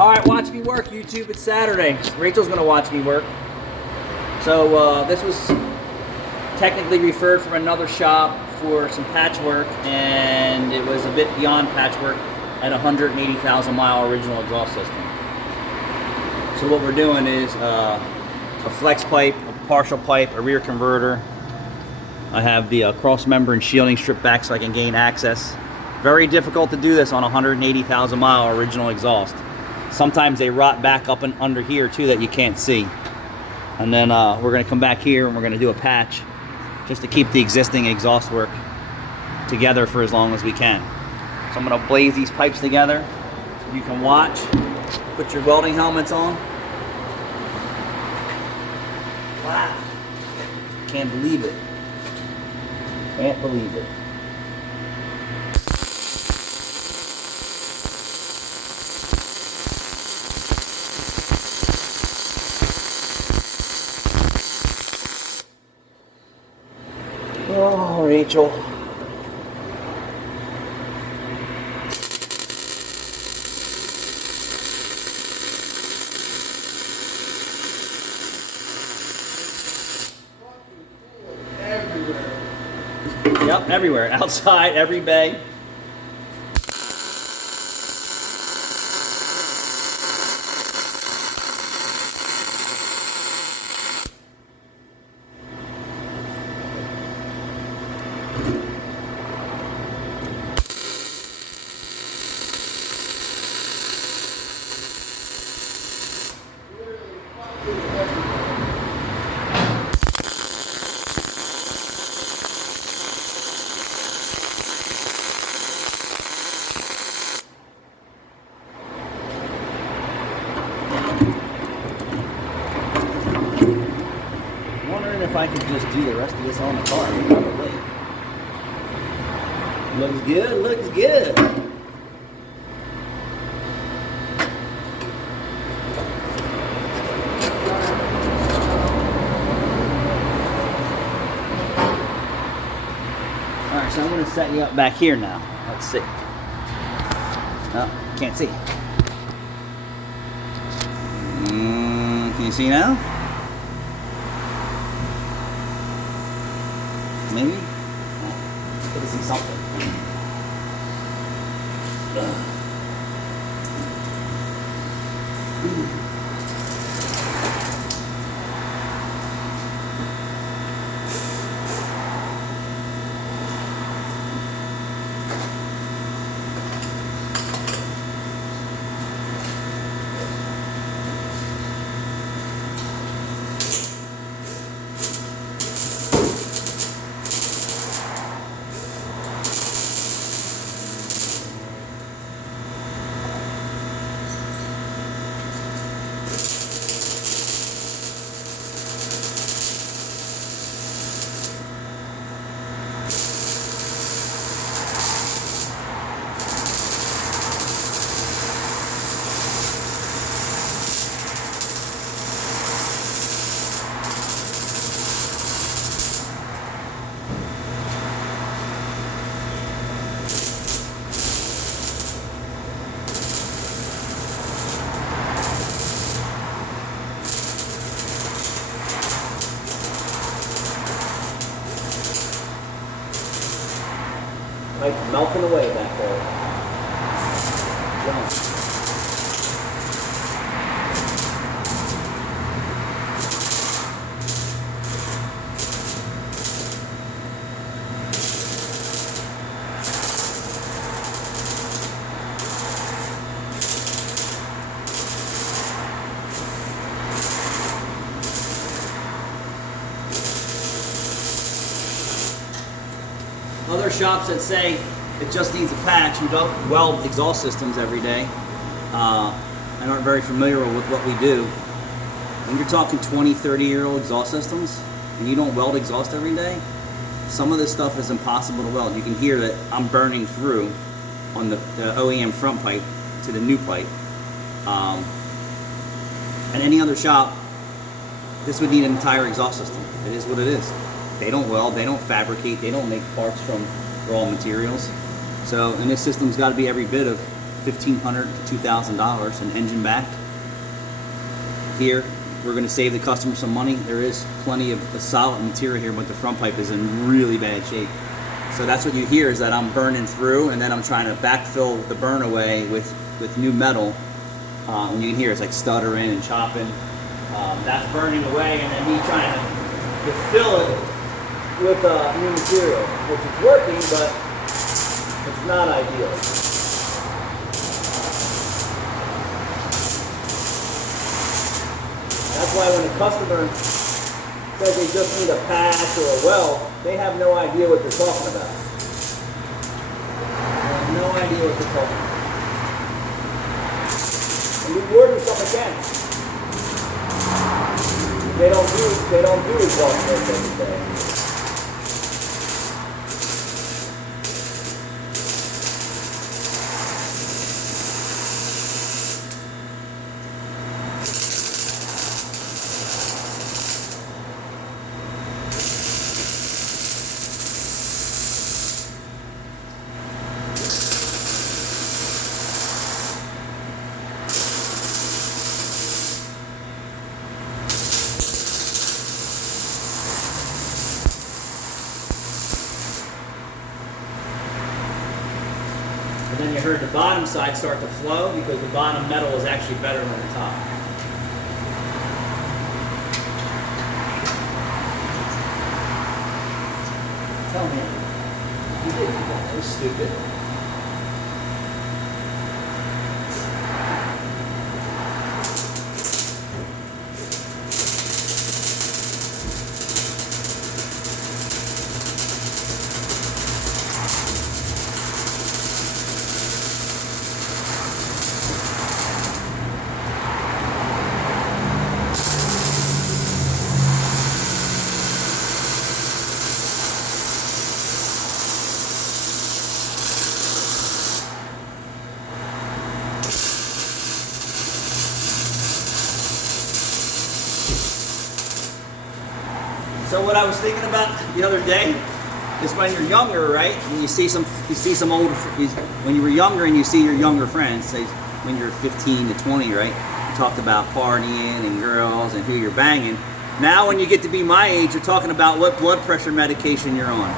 All right, watch me work, YouTube. It's Saturday. Rachel's gonna watch me work. So this was technically referred from another shop for some patchwork, and it was a bit beyond patchwork at 180,000 mile original exhaust system. So what we're doing is a flex pipe, a partial pipe, a rear converter. I have the cross member and shielding stripped back so I can gain access. Very difficult to do this on 180,000 mile original exhaust. Sometimes they rot back up and under here too that you can't see. And then we're gonna come back here and we're gonna do a patch just to keep the existing exhaust work together for as long as we can. So I'm gonna blaze these pipes together. You can watch, put your welding helmets on. Wow, can't believe it. Can't believe it. Oh, Rachel. Yep, everywhere. Outside, every bay. If I could just do the rest of this on the car. Looks good, looks good. Alright, so I'm going to set you up back here now. Let's see. No, can't see. Can you see now? Maybe? Good to see something. Like melting away back there. Jump. Other shops that say it just needs a patch, who don't weld exhaust systems every day, and aren't very familiar with what we do. When you're talking 20, 30-year-old exhaust systems, and you don't weld exhaust every day, some of this stuff is impossible to weld. You can hear that I'm burning through on the OEM front pipe to the new pipe. And any other shop, this would need an entire exhaust system. It is what it is. They don't weld, they don't fabricate, they don't make parts from raw materials. So, and this system's got to be every bit of $1,500 to $2,000 an engine back. Here, we're going to save the customer some money. There is plenty of solid material here, but the front pipe is in really bad shape. So that's what you hear, is that I'm burning through, and then I'm trying to backfill the burn away with new metal. And you can hear it's like stuttering and chopping. That's burning away, and then me trying to fill it with new material, which is working, but it's not ideal. That's why when a customer says they just need a patch or a weld, they have no idea what they're talking about. They have no idea what they're talking about. And we order some again. They don't do exhaust work every day. And then you heard the bottom side start to flow because the bottom metal is actually better than the top. Tell me, you didn't do that. That was stupid. So what I was thinking about the other day is when you're younger, right? And you see some old, when you were younger and you see your younger friends, say when you're 15 to 20, right? You talked about partying and girls and who you're banging. Now when you get to be my age, you're talking about what blood pressure medication you're on.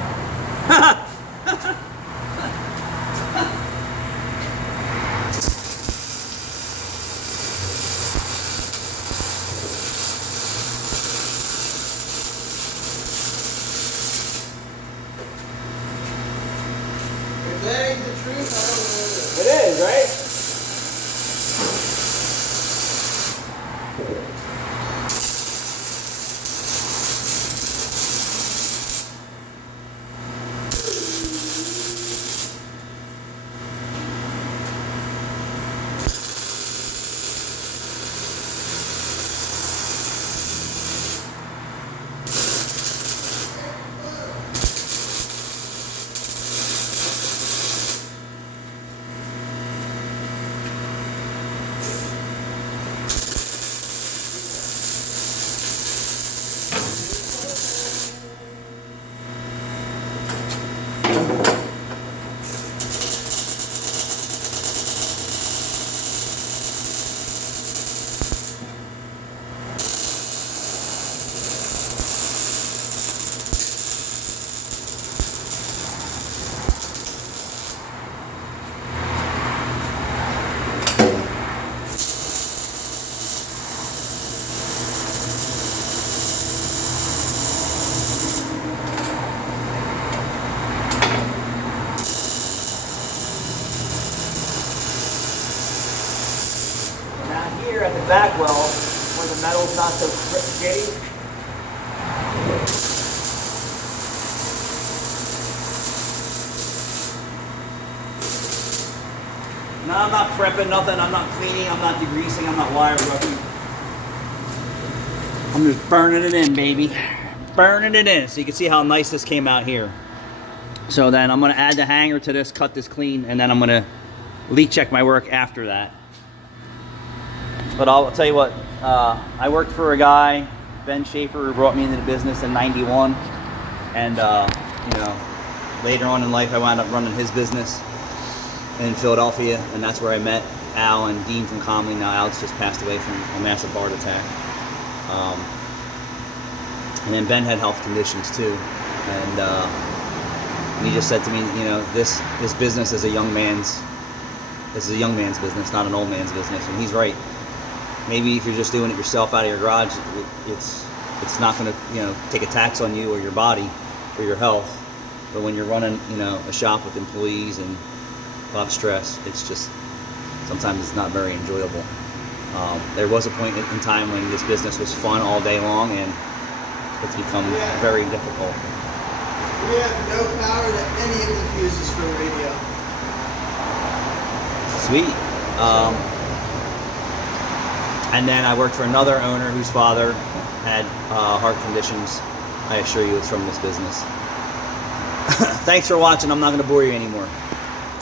That ain't the truth, I don't know what It is, right? At the back weld, where the metal's not so shitty. No, I'm not prepping nothing, I'm not cleaning, I'm not degreasing, I'm not wire roughing. I'm just burning it in, baby. Burning it in. So you can see how nice this came out here. So then I'm gonna add the hanger to this, cut this clean, and then I'm gonna leak check my work after that. But I'll tell you what, I worked for a guy, Ben Schaefer, who brought me into the business in '91, and you know, later on in life I wound up running his business. in Philadelphia, and that's where I met Al and Dean from Comley. Now Al's just passed away from a massive heart attack. And then Ben had health conditions too, and he just said to me, you know, this business is a young man's business, not an old man's business. And he's right. Maybe if you're just doing it yourself out of your garage, it's not going to, you know, take a tax on you or your body or your health. But when you're running, you know, a shop with employees and a lot of stress, it's just sometimes it's not very enjoyable. There was a point in time when this business was fun all day long, and it's become very difficult. We have no power to any of the fuses for the radio. Sweet. And then I worked for another owner whose father had heart conditions. I assure you it's from this business. Thanks for watching. I'm not going to bore you anymore.